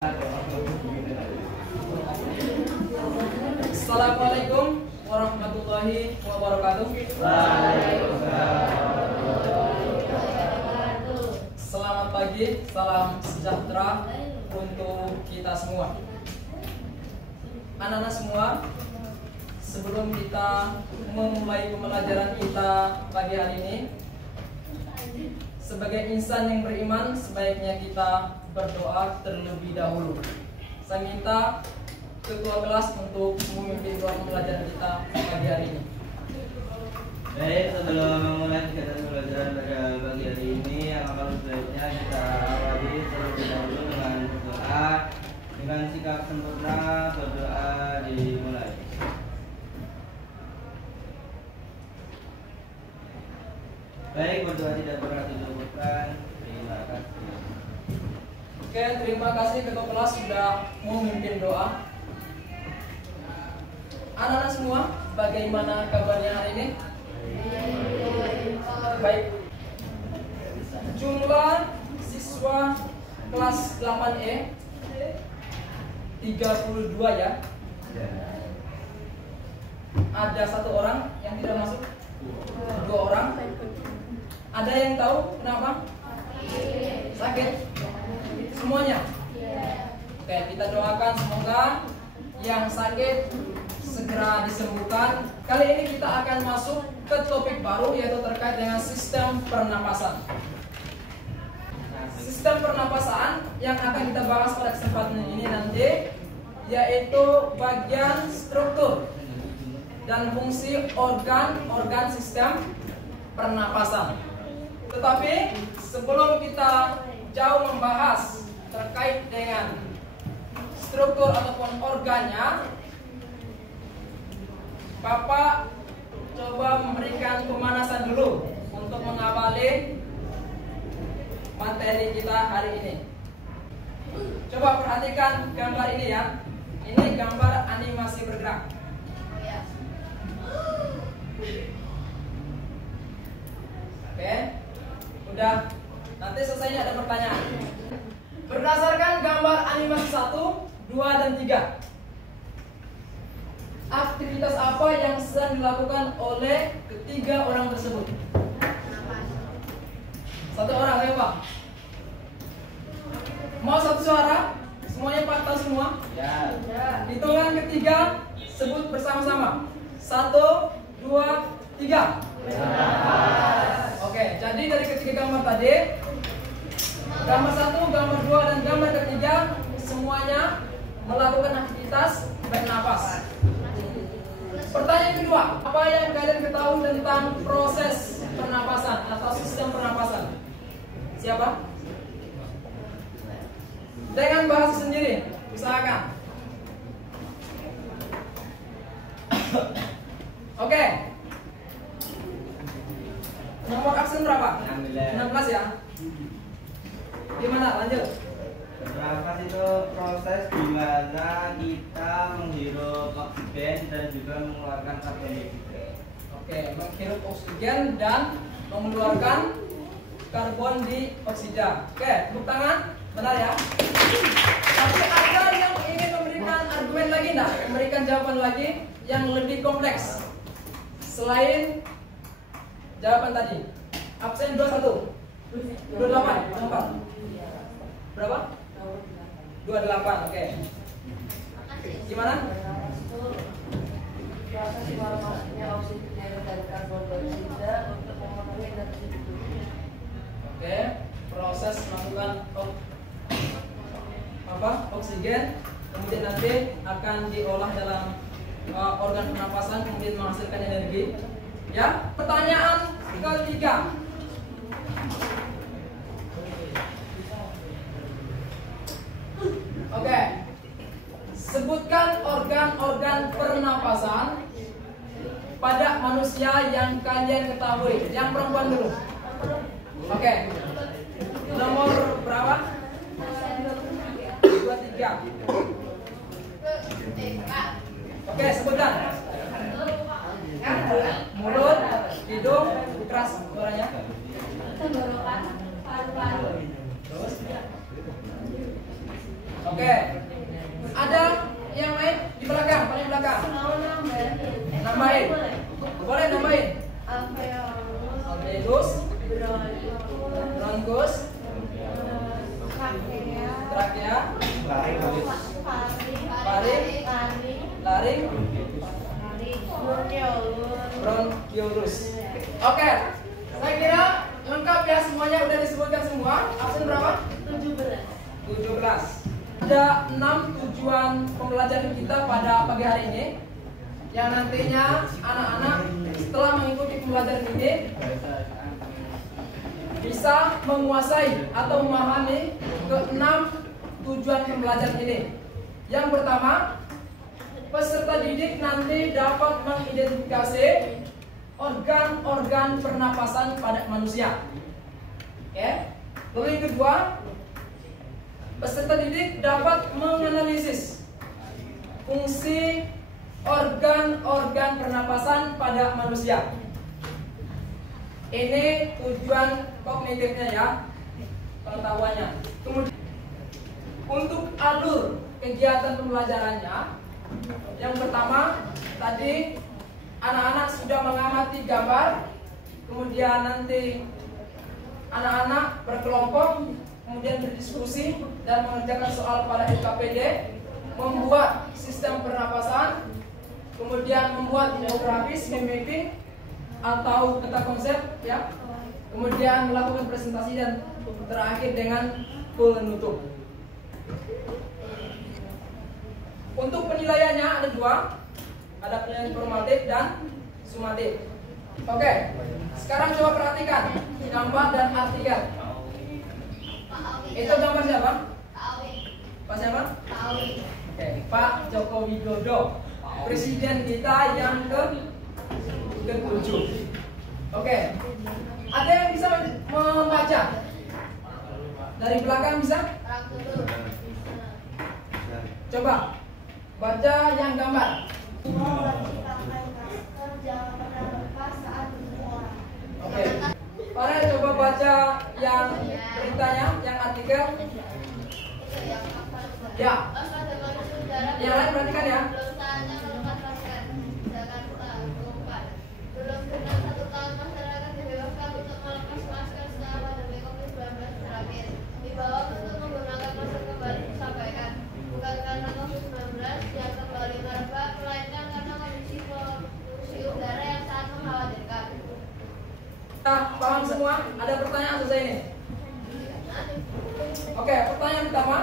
Assalamualaikum warahmatullahi wabarakatuh. Selamat pagi, salam sejahtera untuk kita semua. Anak-anak semua, sebelum kita memulai pembelajaran kita pagi hari ini, sebagai insan yang beriman, sebaiknya kita berdoa terlebih dahulu. Saya minta ketua kelas untuk memimpin doa pembelajaran kita pagi hari ini. Baik, sebelum memulai kegiatan pembelajaran pada pagi hari ini, yang akan sebaiknya kita awali terlebih dahulu dengan berdoa. Dengan sikap sempurna, berdoa dimulai. Baik, berdoa tidak pernah diluputkan. Terima kasih. Oke, terima kasih ketua kelas sudah memimpin doa. Anak-anak semua, bagaimana kabarnya hari ini? Baik. Jumlah siswa kelas 8E 32 ya. Ada satu orang yang tidak masuk, 2 orang. Ada yang tahu kenapa? Sakit? Semuanya? Oke, kita doakan semoga yang sakit segera disembuhkan. Kali ini kita akan masuk ke topik baru, yaitu terkait dengan sistem pernapasan. Sistem pernapasan yang akan kita bahas pada kesempatan ini nanti, yaitu bagian struktur dan fungsi organ-organ sistem pernapasan. Tetapi sebelum kita jauh membahas terkait dengan struktur ataupun organnya, Bapak coba memberikan pemanasan dulu untuk mengawali materi kita hari ini. Coba perhatikan gambar ini ya. Ini gambar animasi bergerak. Oke, udah. Nanti selesai ada pertanyaan. Berdasarkan gambar animasi 1, 2, dan 3, aktivitas apa yang sedang dilakukan oleh ketiga orang tersebut? Satu orang, ayo Pak. Mau satu suara? Semuanya Pak tahu semua? Ya. Hitungan ketiga, sebut bersama-sama. 1, 2, 3. Oke, jadi dari ketiga gambar tadi, gambar 1, gambar 2, dan gambar ketiga, semuanya melakukan aktivitas bernapas. Pertanyaan kedua, apa yang kalian ketahui tentang proses pernapasan atau sistem pernapasan? Siapa? Dengan bahasa sendiri, usahakan. Oke. Nomor absen berapa? 16 ya. Gimana? Lanjut. Bernapas itu proses di mana kita menghirup oksigen dan juga mengeluarkan karbon dioksida. Oke, menghirup oksigen dan mengeluarkan karbon dioksida. Oke, tepuk tangan. Benar ya? Tapi ada yang ingin memberikan argumen lagi enggak? Memberikan jawaban lagi yang lebih kompleks selain jawaban tadi. Absen 21, 28, 4. Berapa? 28, oke. Gimana? Oke, proses melakukan oksigen, kemudian nanti akan diolah dalam organ pernapasan, kemudian menghasilkan energi. Ya, pertanyaan ketiga. Oke, sebutkan organ-organ pernapasan pada manusia yang kalian ketahui. Yang perempuan dulu. Oke, nomor berapa? 23. Oke, sebutkan. Mulut, hidung, keras suaranya. Tenggorokan, paru-paru. Terus? Oke. terus trakea, faring, laring, bronkiolus. Oke, saya kira lengkap ya, semuanya udah disebutkan semua. Absen berapa? 17. Ada 6 tujuan pembelajaran kita pada pagi hari ini, yang nantinya anak-anak setelah mengikuti pembelajaran ini bisa menguasai atau memahami ke-6 tujuan pembelajaran ini. Yang pertama, peserta didik nanti dapat mengidentifikasi organ-organ pernapasan pada manusia. Oke. Lalu yang kedua, peserta didik dapat menganalisis fungsi organ-organ pernapasan pada manusia. Ini tujuan kognitifnya ya, pengetahuannya. Kemudian untuk alur kegiatan pembelajarannya, yang pertama tadi anak-anak sudah mengamati gambar, kemudian nanti anak-anak berkelompok, kemudian berdiskusi dan mengerjakan soal pada LKPD, membuat sistem pernapasan, kemudian membuat infografis, mimicking atau peta konsep ya, kemudian melakukan presentasi dan terakhir dengan penutup. Untuk penilaiannya ada 2, ada penilaian formatif dan sumatif. Oke, sekarang coba perhatikan gambar dan artikel. Itu gambar siapa? Pak siapa? Oke, Pak Joko Widodo, presiden kita yang ke-7. Oke, ada yang bisa membaca? Dari belakang bisa? Coba baca yang gambar. Oke, Para coba baca yang beritanya, yang artikel. Ya. Yang lain perhatikan ya. Belum genap 1 tahun masyarakat dibebaskan untuk melepas masker setelah pandemi COVID-19 berakhir. Himbauan untuk menggunakan masker kembali disampaikan, bukan karena COVID-19 yang kembali merebak, melainkan karena kondisi polusi udara yang sangat mengkhawatirkan. Paham semua? Ada pertanyaan selesai ini? Oke, pertanyaan pertama.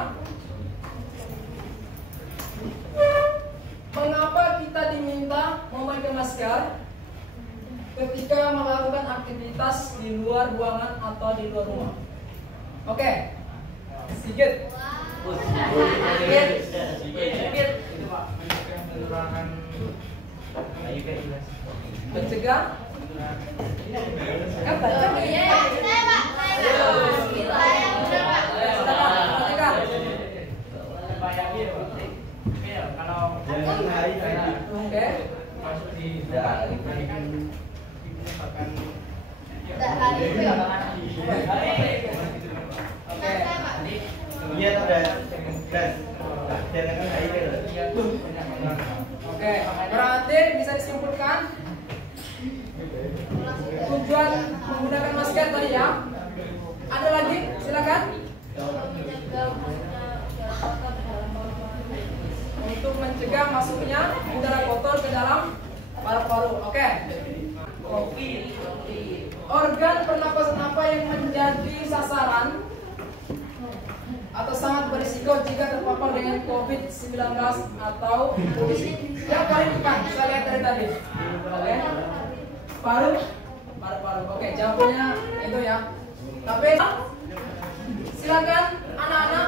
Mengapa kita diminta memakai masker ketika melakukan aktivitas di luar ruangan atau di luar rumah? Oke, Sigit. Sigit. Mencegah. Oke, berarti bisa disimpulkan tujuan menggunakan masker tadi ya. Ada lagi? Silakan. Untuk mencegah masuknya udara kotor ke dalam paru-paru. Oke. Organ pernapasan apa yang menjadi sasaran atau sangat berisiko jika terpapar dengan COVID-19 atau polusi? Yang paling depan, kita lihat dari tadi. Oke. Paru-paru. Oke, jawabannya itu ya. Tapi silakan anak-anak,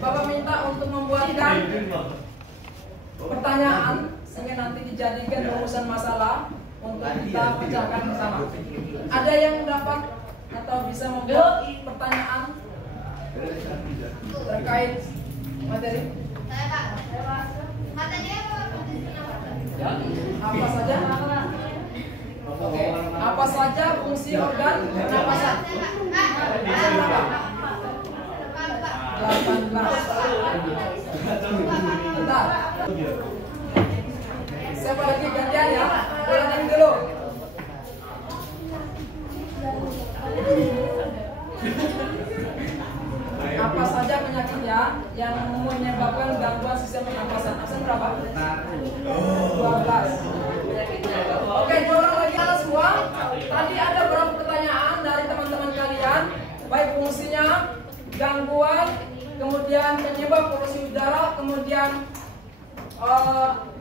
Bapak minta untuk membuatkan pertanyaan sehingga nanti dijadikan rumusan masalah untuk kita pecahkan bersama. Ada yang dapat atau bisa membuat pertanyaan terkait materi? Saya Pak. Materinya apa? Apa saja? Oke, apa saja fungsi organ pernapasan? Bisa berapa? 18. Bentar. Siapa lagi gantian ya? Gantian dulu. apa saja penyakitnya yang menyebabkan gangguan sistem pernapasan? Absen berapa? 12. Oke, dorong lagi anak semua. Tadi ada beberapa pertanyaan dari teman-teman kalian, baik fungsinya, gangguan, kemudian penyebab polusi udara, kemudian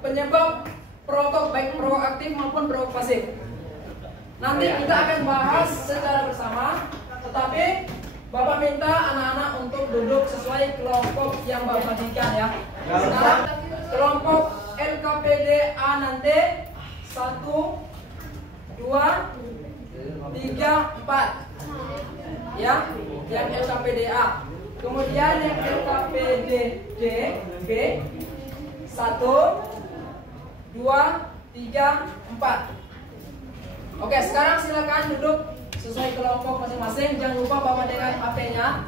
penyebab perokok, baik perokok aktif maupun perokok pasif. Nanti kita akan bahas secara bersama, tetapi Bapak minta anak-anak untuk duduk sesuai kelompok yang Bapak bagikan ya. Sekarang kelompok LKPDA nanti 1, 2, 3, 4 ya, yang LKPDA. Kemudian yang LKPDB 1, 2, 3, 4. Oke, sekarang silakan duduk sesuai kelompok masing-masing. Jangan lupa bawa dengan HP-nya,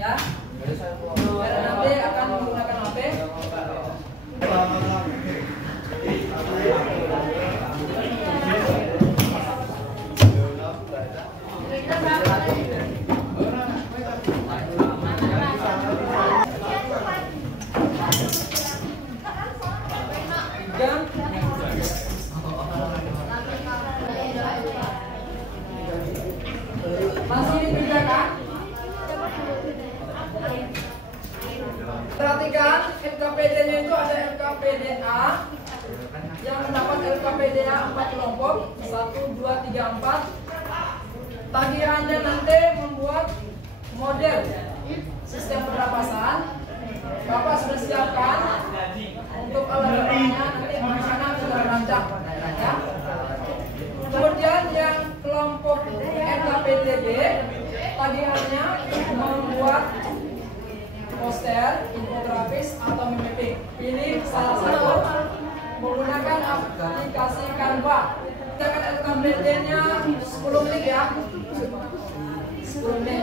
ya. Karena nanti akan menggunakan HP. Masih dibedakan? Perhatikan, LKPD-nya itu ada LKPDA yang mendapat LKPDA 4 kelompok 1, 2, 3, 4. Tagihannya nanti membuat model sistem pernapasan. Bapak sudah siapkan untuk alat-alatnya, nanti anak-anak sudah merancang ya. Kemudian yang kelompok LKPDB tagihannya membuat poster, infografis atau mapping. Pilih salah satu menggunakan aplikasi Canva. Tekan LKPD-nya 10 menit ya. 10 menit.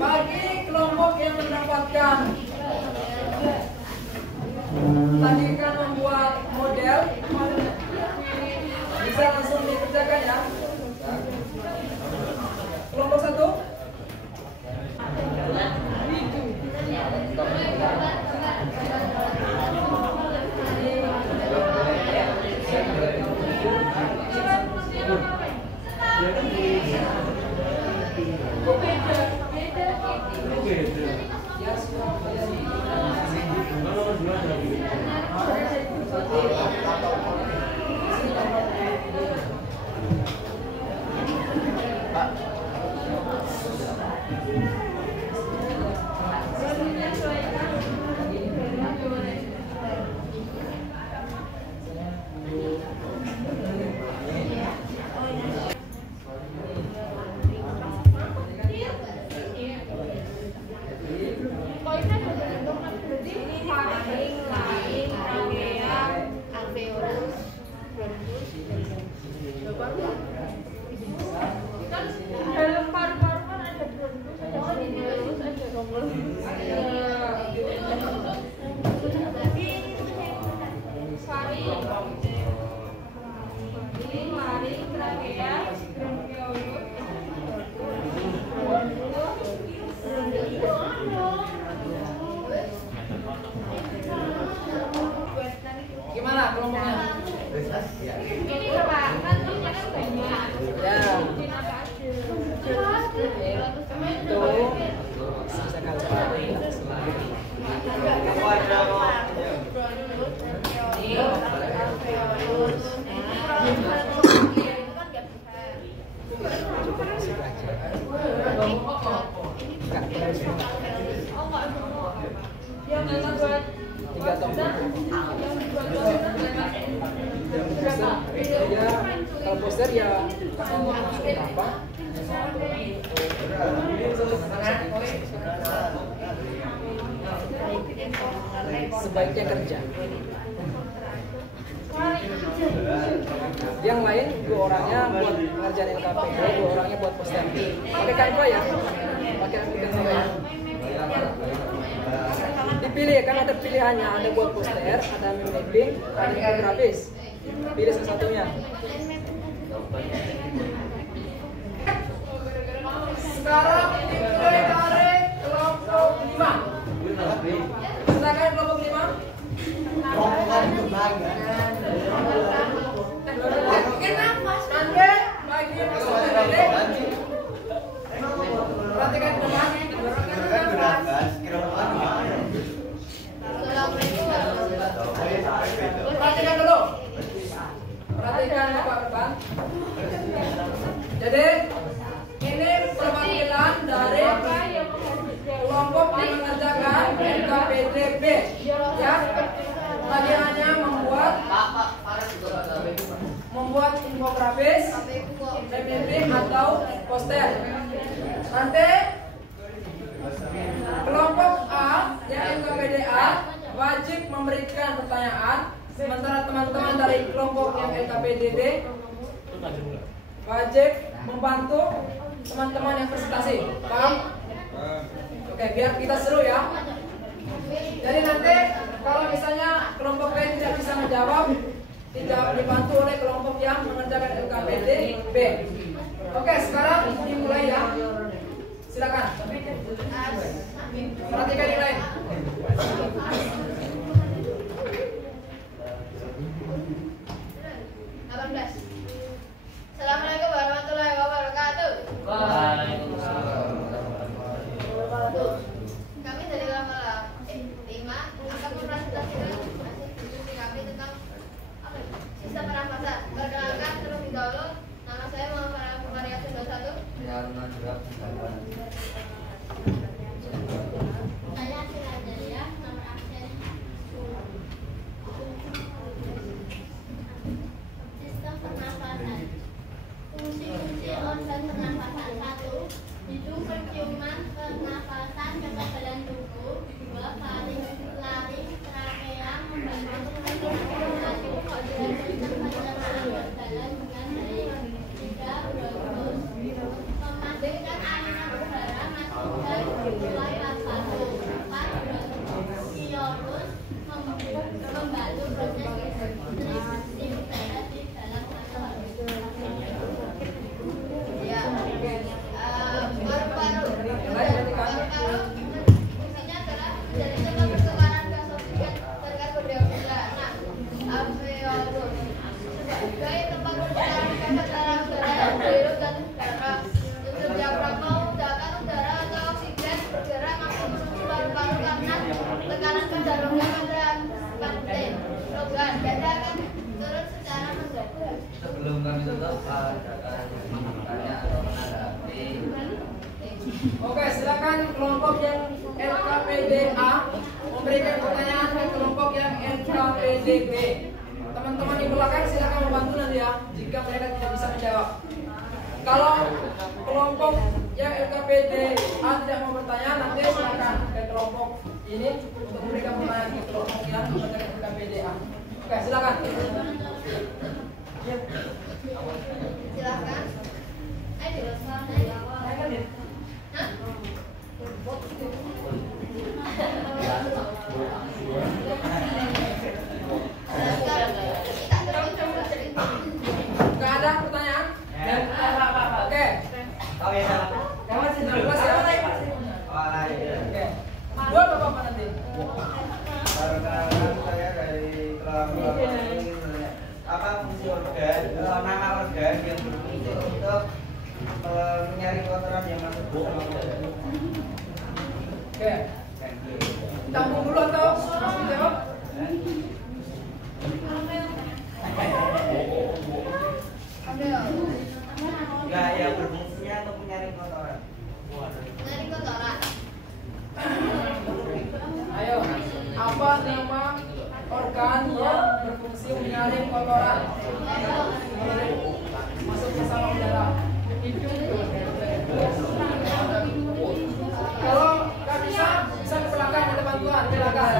Bagi kelompok yang mendapatkan tagihan membuat model, bisa langsung dikerjakan ya. Kelompok 1. Gimana kelompoknya? Ini Bapak, kan banyak. Ya. Itu bisa Yang buat 3 tombol. Ya, kalau poster ya masuk apa? Sebaiknya kerja. Yang lain 2 orangnya buat ngerjain LKPD, 2 orangnya buat poster. Pakai Canva ya? Pakai aplikasi ya? Dipilih, kan ada pilihannya, ada buat poster, ada mapping, ada infografis. Pilih salah satunya. Sekarang dimulai tarik Perhatikan teman. Perhatikan dulu. Perhatikan Bapak Rekan. Jadi ini perwakilan dari kelompok yang mengerjakan LKPDB ya. Tadi hanya membuat infografis, PPT atau poster. Nanti kelompok A yang LKPDA wajib memberikan pertanyaan, sementara teman-teman dari kelompok yang LKPDB wajib membantu teman-teman yang presentasi. Paham? Oke, biar kita seru ya. Jadi nanti kalau misalnya kelompok B tidak bisa menjawab, tidak dibantu oleh kelompok yang mengerjakan LKPDB. Oke, sekarang dimulai ya. Silakan. Perhatikan yang lain. Assalamualaikum warahmatullahi wabarakatuh. Waalaikumsalam. Kami dari kelompok 5 akan mempresentasikan hasil diskusi kami tentang sistem pernafasan. Perkenalkan terlebih dahulu, nama saya Muhammad Maria 21. Saya Sinajaria, nomor absen 10. Sistem pernafasan. Fungsi-fungsi organ pernafasan. 1. Hidung, penciuman, pernafasan, kekebalan tubuh. 2. Laring, trakea, membantu sirkulasi koordinasi pencernaan berjalan dengan baik. 3. Bronkus, memasukkan aliran udara masuk ke melalui paru. 4. Bronkiolus, membantu proses distribusi udara di dalam paru-paru. Ya. Paru-paru fungsinya adalah menjadi tempat pertukaran gas oksigen dan karbon dioksida. 6. Alveolus sebagai tempat pertukaran gas antara udara yang dihirup dan darah. 7. Diafragma memudahkan udara atau oksigen bergerak masuk menuju paru-paru karena tekanan pada rongga pada kantin rongga dada akan turun secara mendadak. Sebelum kami tutup, ada tanya atau menanggapi. Oke, silakan kelompok yang LKPDA memberikan pertanyaan ke kelompok yang LKPDB. Teman-teman di belakang silakan membantu nanti ya, jika mereka tidak bisa menjawab. Kalau kelompok yang LKPDA tidak mau bertanya, nanti silakan ke kelompok ini untuk memberikan pertanyaan ke kelompok yang mengerjakan LKPDA. Oke, silakan. Silakan. Ayo, Gak ada pertanyaan? Oke. Tahu ya, Pak? Yang masih jelas ya? Oke. Dua bapak nanti. Perkenalkan, saya dari kelompok ini. Apa fungsi organ? Nama organ yang berfungsi untuk menyaring kotoran yang masuk ke dalam badan. Oke. Tampung dulu atau langsung jawab? Enggak, yang berfungsinya untuk menyaring kotoran. dari kotoran. Ayo, apa nama organ yang berfungsi menyaring kotoran? Masuk ke saluran udara. Kalau nggak bisa ke belakang ada bantuan, silakan.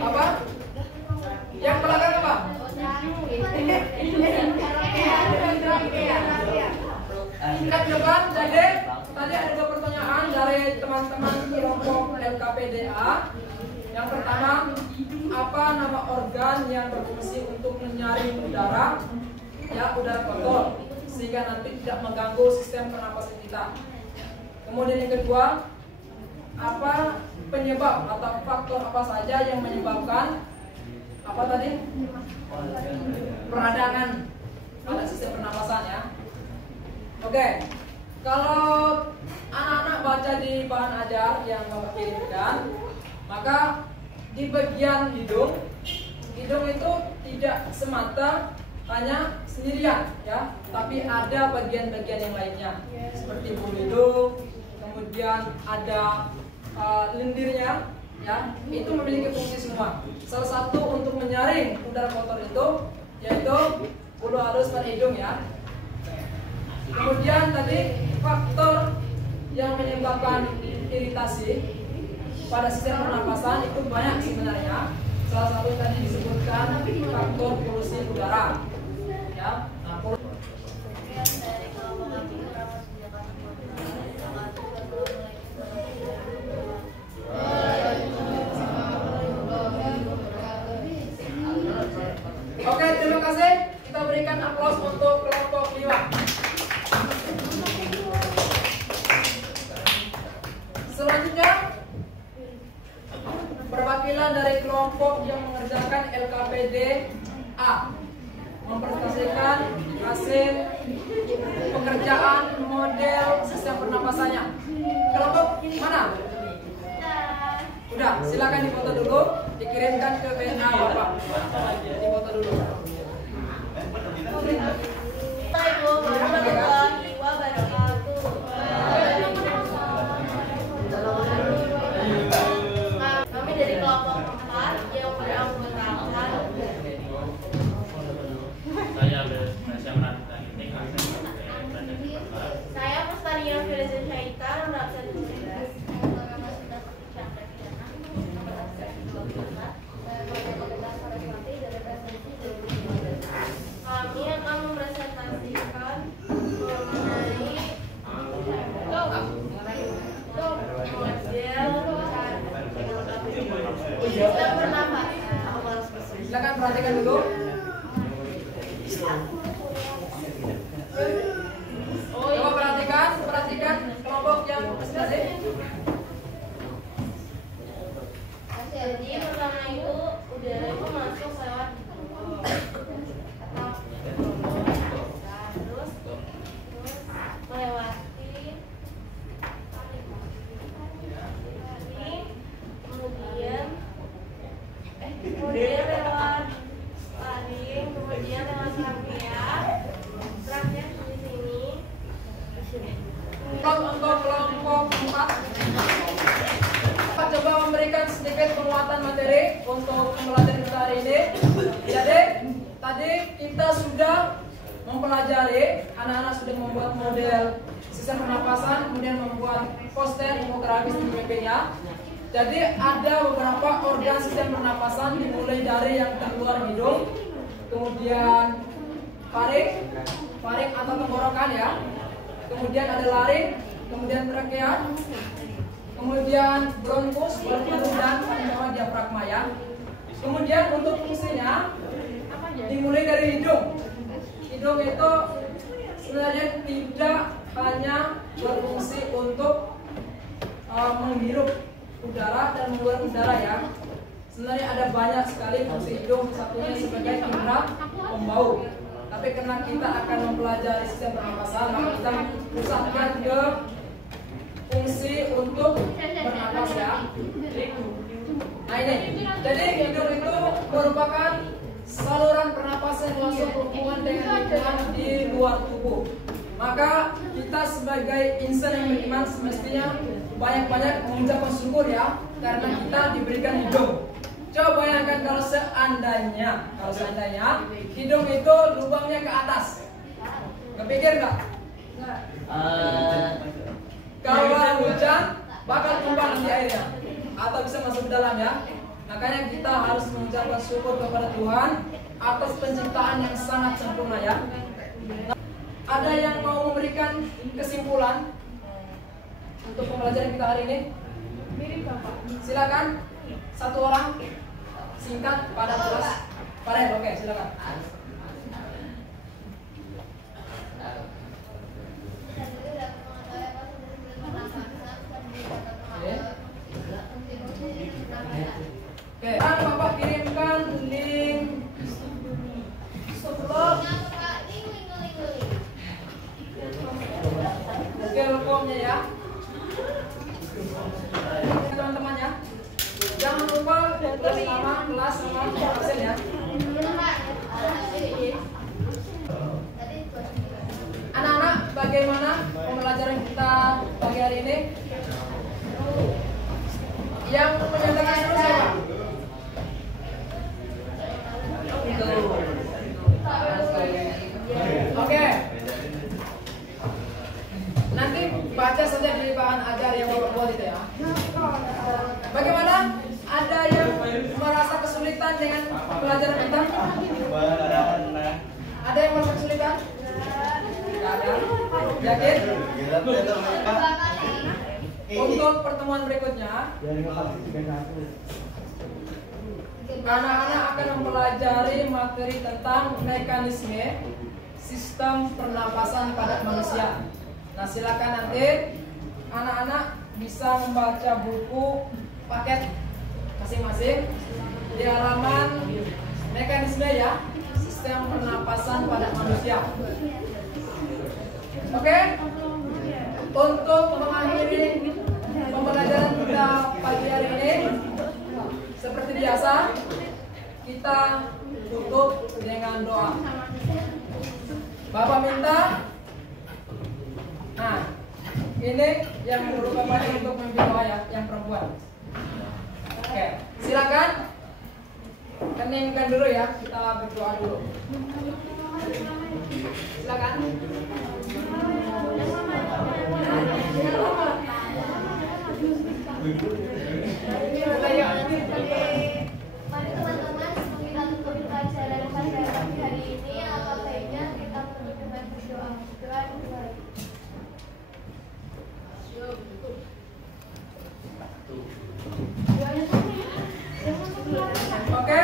Apa? Yang belakang apa? Ingat depan, jadi tadi ada dua pertanyaan dari teman-teman kelompok LKPDA. Yang pertama, apa nama organ yang berfungsi untuk menyaring udara, ya udara kotor, sehingga nanti tidak mengganggu sistem pernapasan kita. Kemudian yang kedua, apa penyebab atau faktor apa saja yang menyebabkan apa tadi? peradangan pada sistem pernapasan ya. Oke, kalau anak-anak baca di bahan ajar yang Bapak kirimkan, maka di bagian hidung itu tidak semata hanya sendirian ya, tapi ada bagian-bagian yang lainnya seperti bulu hidung, kemudian ada lendirnya ya, itu memiliki fungsi semua. Salah satu untuk menyaring udara kotor itu yaitu bulu halus pada hidung ya. Kemudian tadi faktor yang menyebabkan iritasi pada sistem pernapasan itu banyak sebenarnya. Salah satu tadi disebutkan faktor polusi udara ya. Oke, terima kasih. Kita berikan aplaus untuk kelompok 5. Selanjutnya, perwakilan dari kelompok yang mengerjakan LKPD A mempresentasikan hasil pekerjaan model sistem pernapasannya. Kelompok mana? Udah, silakan difoto dulu, dikirimkan ke WA Bapak. Difoto dulu. Assalamualaikum warahmatullahi wabarakatuh. Kami dari kelompok 4 yang beranggotakan saya Mustania Firza Syaitan, Rapsan kami akan mempresentasikan mengenai model sistem pernapasan. Silakan perhatikan dulu. Coba perhatikan kelompok yang presentasi. Jadi pertama itu udara itu masuk lewat terus melewati ini, kemudian lewat laring, kemudian lewat rangkaian di sini. Untuk kelompok 4, coba memberikan sedikit penguatan materi untuk pembelajaran kita hari ini. Jadi tadi kita sudah mempelajari, anak-anak sudah membuat model sistem pernapasan, kemudian membuat poster infografis di PP-nya. Jadi ada beberapa organ sistem pernapasan dimulai dari yang keluar hidung, kemudian faring atau tenggorokan ya, kemudian ada laring, kemudian trakea, kemudian bronkus, paru-paru dan paling bawah diafragma ya. Kemudian untuk fungsinya dimulai dari hidung. Hidung itu sebenarnya tidak hanya berfungsi untuk menghirup udara dan mengeluarkan udara ya. Sebenarnya ada banyak sekali fungsi hidung, satunya sebagai indera pembau. Tapi karena kita akan mempelajari sistem pernapasan, maka kita pusatkan ke fungsi untuk bernapas ya. Nah ini, jadi hidung itu merupakan saluran pernapasan yang langsung berhubungan dengan lingkungan di luar tubuh. Maka kita sebagai insan yang beriman semestinya banyak-banyak mengucapkan syukur ya, karena kita diberikan hidung. Coba bayangkan kalau seandainya hidung itu lubangnya ke atas, kepikir nggak? Kalau hujan bakal tumpah nanti airnya atau bisa masuk ke dalam ya. Makanya kita harus mengucapkan syukur kepada Tuhan atas penciptaan yang sangat sempurna ya. Ada yang mau memberikan kesimpulan untuk pembelajaran kita hari ini? Silakan, satu orang singkat pada kelas. Oke, silakan. Oke, Bapak kirimkan link Yang menyatakan seru siapa? Oke. Nanti baca saja di bahan ajar yang Bapak buat itu ya. Bagaimana? Ada yang merasa kesulitan dengan pelajaran kita? Ada yang merasa kesulitan? Tidak ada. Yakin? Untuk pertemuan berikutnya, anak-anak akan mempelajari materi tentang mekanisme sistem pernapasan pada manusia. Nah, silakan nanti anak-anak bisa membaca buku paket masing-masing di halaman mekanisme ya, sistem pernapasan pada manusia. Oke? Untuk mengakhiri pembelajaran kita pagi hari ini, seperti biasa kita tutup dengan doa. Bapak minta, nah ini yang menurut Bapak untuk memimpin doa ya, yang perempuan. Oke, silakan keningkan dulu ya, kita berdoa dulu. Silakan. Mari teman-teman, sebelum kita tutup pelajaran pada pagi hari ini, apa baiknya kita menutup dengan berdoa. Doa dimulai. Oke,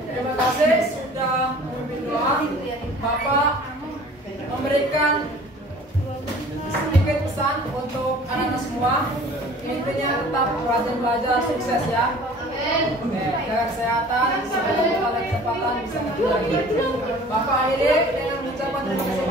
terima kasih sudah memimpin doa. Bapak memberikan sedikit pesan untuk anak-anak semua. Intinya tetap rajin belajar, sukses ya. Oke, jaga kesehatan, sampai jumpa pada kesempatan bisa ketemu lagi. Bapak akhiri dengan mengucapkan terima kasih